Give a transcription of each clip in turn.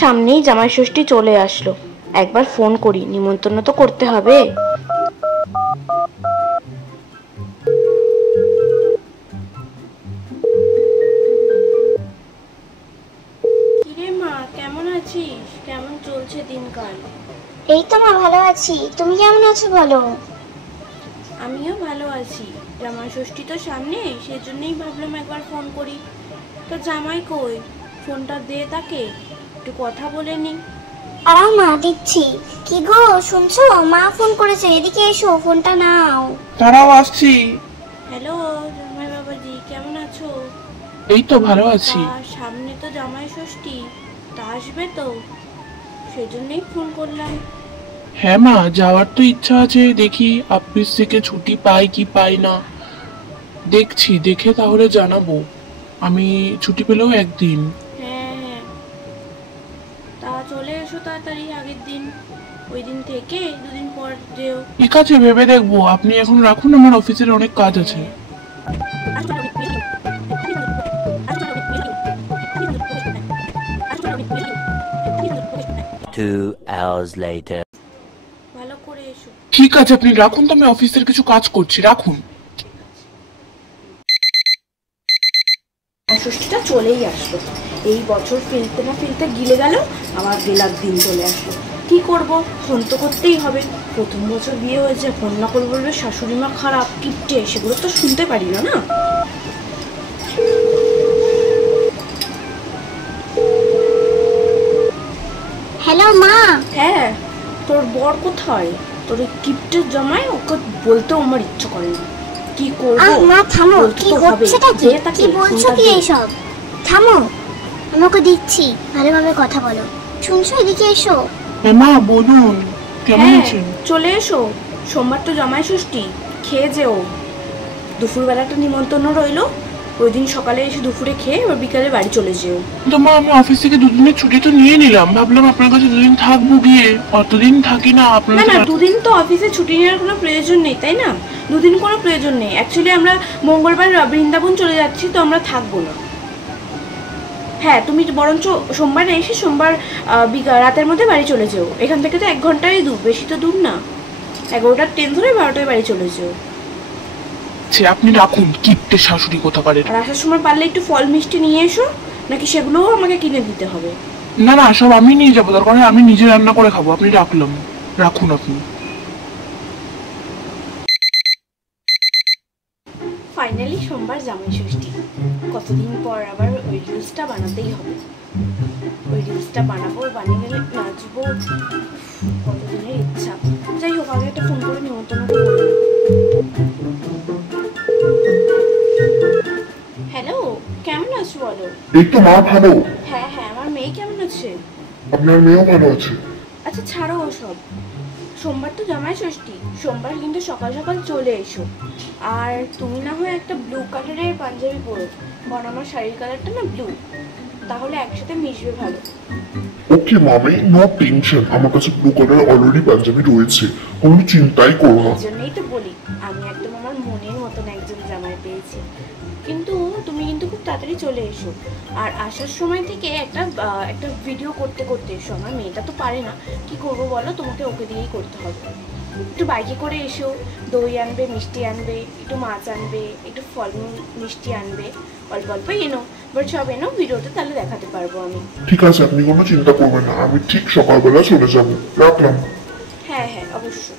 সামনেই জামাই ষষ্ঠী চলে আসলো, একবার ফোন করি, নিমন্ত্রণ তো করতে হবে। কিরে মা, কেমন আছিস? কেমন চলছে দিনকাল? এই তো মা, ভালো আছি। তুমি কেমন আছো বলো? আমিও ভালো আছি। জামাই ষষ্ঠী তো সামনে, সেজন্যই ভাবলাম একবার ফোন করি। তো জামাই কই? ফোনটা দে তাকে, একটু কথা বলে নি। দাঁড়াও মা, দিচ্ছি। কি গো, শুনছো? মা ফোন করেছে, এদিকে এসো, ফোনটা নাও। দাঁড়াও, আসছি। হ্যালো জামাই বাবাজি, কেমন আছো? এই তো ভালো আছি। সামনে তো জামাই ষষ্ঠী, তা আসবে তো, সেজন্যই ফোন করলাম। হ্যাঁ মা, যাওয়ার তো ইচ্ছা আছে, দেখি অফিস থেকে ছুটি পাই কি পাই না, দেখছি, দেখে তাহলে জানাবো। আমি ছুটি পেলেও একদিন। হ্যাঁ হ্যাঁ, তা চলে এসো তাড়াতাড়ি আগের দিন, ওই দিন থেকে দুদিন পর যেও। ঠিক আছে, ভেবে দেখবো। আপনি এখন রাখুন, আমার অফিসের অনেক কাজ আছে। 2 hours later. ভালো করে এসো। ঠিক আছে, আপনি রাখুন, তো আমি অফিসের কিছু কাজ করছি, রাখুন। ষষ্ঠীটা চলেই আসলো, এই বছর ফেলতে না ফেলতে গিলে গেল, আমার বেলার দিন চলে আসলো। কি করব, ফোন তো করতেই হবে। প্রথম বছর বিয়ে হয়েছে, ফোন না করে বলবে শাশুড়ি মা খারাপ, কিপটে, সেগুলো তো শুনতে পারি না। না, হ্যালো মা। হ্যাঁ, তোর বর কোথায়? তোর এই কিপটের জামাই, ওকে বলতেও আমার ইচ্ছা করে না। কি করবো? মা থামো, কি হচ্ছেটা কি? কি বলছো কি এইসব? থামো, আমি ওকে দিচ্ছি, ভালোভাবে কথা বলো। শুনছো? এদিকে এসো। হ্যাঁ মা, বলুন, কেমন আছেন? চলে এসো, সোমবার তো জামাই ষষ্ঠী, খেয়ে যেও। দুপুরবেলাটা নিমন্ত্রণ রইলো, ওই দিন সকালে এসে দুপুরে খেয়ে এবার বিকালে বাড়ি চলে যেও। তো মা, আমি অফিস থেকে দুদিনের ছুটি তো নিয়ে নিলাম, ভাবলাম আপনার কাছে দুদিন থাকবো গিয়ে। অতদিন থাকি না আপনার। না না, দুদিন তো অফিসে ছুটি নেওয়ার কোনো প্রয়োজন নেই, তাই না? দুদিন কোনো প্রয়োজন নেই। অ্যাকচুয়ালি আমরা মঙ্গলবার বৃন্দাবন চলে যাচ্ছি, তো আমরা থাকবো না। হ্যাঁ, তুমি বরঞ্চ সোমবার এসে সোমবার রাতের মধ্যে বাড়ি চলে যেও। এখান থেকে তো 1 ঘন্টারই দূর, বেশি তো দূর না। 11টার ট্রেন ধরে 12টায় বাড়ি চলে যেও। আপনি রাখুন, কিপটে শাশুড়ি কোথাকারের। আর আসার সময় পারলে একটু ফল মিষ্টি নিয়ে এসো, নাকি সেগুলোও আমাকে কিনে দিতে হবে? না না, সব আমি নিয়ে যাবো, দরকার হয় আমি নিজে রান্না করে খাবো। আপনি রাখলাম, রাখুন আপনি। ফাইনালি সোমবার জামাই ষষ্ঠী, কতদিন পর আবার ওই রিলসটা বানাতেই হবে। ওই রিলসটা বানাবো, বানিয়ে গেলে নাচবো, কতদিনের ইচ্ছা। যাই হোক, আগে একটা ফোন করে নিমন্ত্রণ করে। হ্যালো, কেমন আছো বলো? এই তো মা, ভালো। হ্যাঁ হ্যাঁ, আমার মেয়ে কেমন আছে? আপনার মেয়েও ভালো আছে। আচ্ছা ছাড়ো ওসব, সোমবার তো জামাই ষষ্ঠী, সোমবার কিন্তু সকাল সকাল চলে এসো। আর তুমি না হয় একটা ব্লু কালারের পাঞ্জাবি পরো, কারণ আমার শাড়ির কালারটা না ব্লু, তাহলে একসাথে মিশবে ভালো। ওকে মামি, নো টেনশন, আমার কাছে ব্লু কালার অলরেডি পাঞ্জাবি রয়েছে, কোনো চিন্তাই করো না। এই জন্যই তো বলি, আমি একদম আমার মনের মতন একজন জামাই পেয়েছি। কিন্তু তুমি কিন্তু খুব তাড়াতাড়ি চলে এসো, আর আসার সময় থেকে একটা ভিডিও করতে করতে এসো। আমার মেয়েটা তো পারে না, কি করবো বলো, তোমাকে ওকে দিয়েই করতে হবে। একটু বাইকে করে এসো, দই আনবে, মিষ্টি আনবে, একটু মাছ আনবে, একটু ফলমূল মিষ্টি আনবে, অল্প অল্প এনো, বাট সব এনো, ভিডিওতে তাহলে দেখাতে পারবো আমি। ঠিক আছে, আপনি কোনো চিন্তা করবেন না, আমি ঠিক সকালবেলা চলে যাবো। রাখলাম। হ্যাঁ হ্যাঁ, অবশ্যই।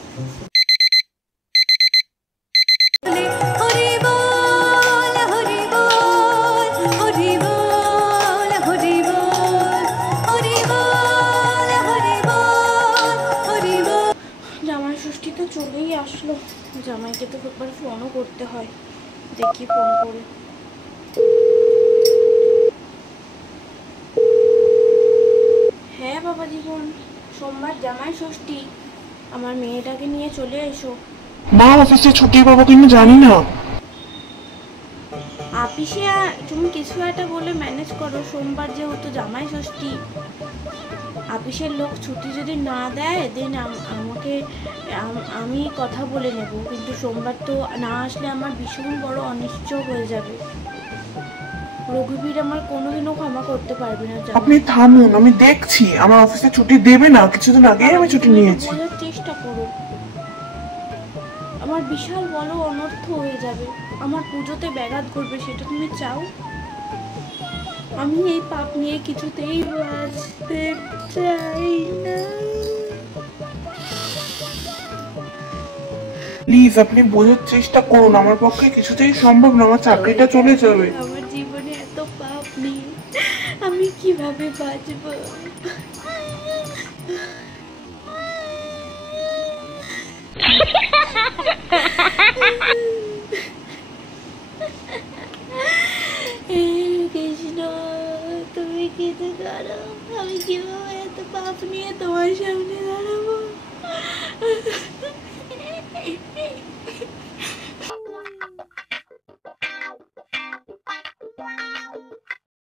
জামাই ষষ্ঠী তো চলেই আসলো, জামাইকে তো একবার ফোনও করতে হয়, দেখি ফোন করে। হ্যাঁ বাবা জীবন, সোমবার জামাই ষষ্ঠী, আমার মেয়েটাকে নিয়ে চলে এসো। মা, অফিসে ছুটি পাবো কিনা জানি না। আপিসে তুমি কিছু একটা বলে ম্যানেজ করো, সোমবার যেহেতু জামাই ষষ্ঠী, আপিসের লোক ছুটি যদি না দেয় দেন আমাকে, আমি কথা বলে নেব, কিন্তু সোমবার তো না আসলে আমার ভীষণ বড় অনিশ্চয় হয়ে যাবে। রঘুবীর আমার কোনোদিনও ক্ষমা করতে পারবে না, জানো? আপনি থামুন, আমি দেখছি। আমার অফিসে ছুটি দেবে না, কিছুদিন আগে আমি ছুটি তুমি নিয়েছি। বোঝার চেষ্টা করো, আমার বিশাল বড় অনর্থ হয়ে যাবে, আমার পুজোতে ব্যাঘাত করবে, সেটা তুমি চাও? আমি এই পাপ নিয়ে কিছুতেই বাঁচতে চাই না। প্লিজ আপনি বোঝার চেষ্টা করুন, আমার পক্ষে কিছুতেই সম্ভব না, আমার চাকরিটা চলে যাবে। আমার জীবনে এত পাপ নেই, আমি কিভাবে বাঁচবো? হে কৃষ্ণ, তুমি কিছু করো, আমি কিভাবে এত পাপ নিয়ে তোমার সামনে দাঁড়াবো?